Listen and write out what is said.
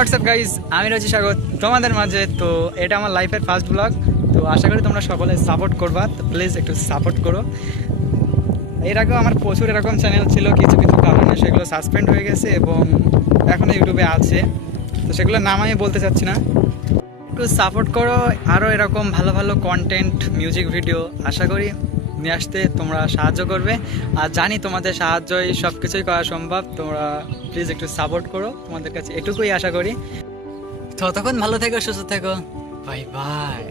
WhatsApp guys, আমি রয়েছি স্বাগত তোমাদের মাঝে। তো এটা আমার লাইফের ফার্স্ট ব্লগ। তো আশা করি তোমরা সকলে সাপোর্ট করবা, তো প্লিজ একটু সাপোর্ট করো। এর আগেও আমার প্রচুর এরকম চ্যানেল ছিল, কিছু কিছু কারণে সেগুলো সাসপেন্ড হয়ে গেছে এবং এখনও ইউটিউবে আছে। তো সেগুলোর নাম আমি বলতে চাচ্ছি না। একটু সাপোর্ট করো, আরও এরকম ভালো ভালো কন্টেন্ট, মিউজিক ভিডিও আশা করি নিয়ে আসতে তোমরা সাহায্য করবে। আর জানি তোমাদের সাহায্যই সব কিছুই করা সম্ভব। তোমরা প্লিজ একটু সাপোর্ট করো, তোমাদের কাছে এটুকুই আশা করি। ততক্ষণ ভালো থেকো, সুস্থ থেকো, বাই বাই।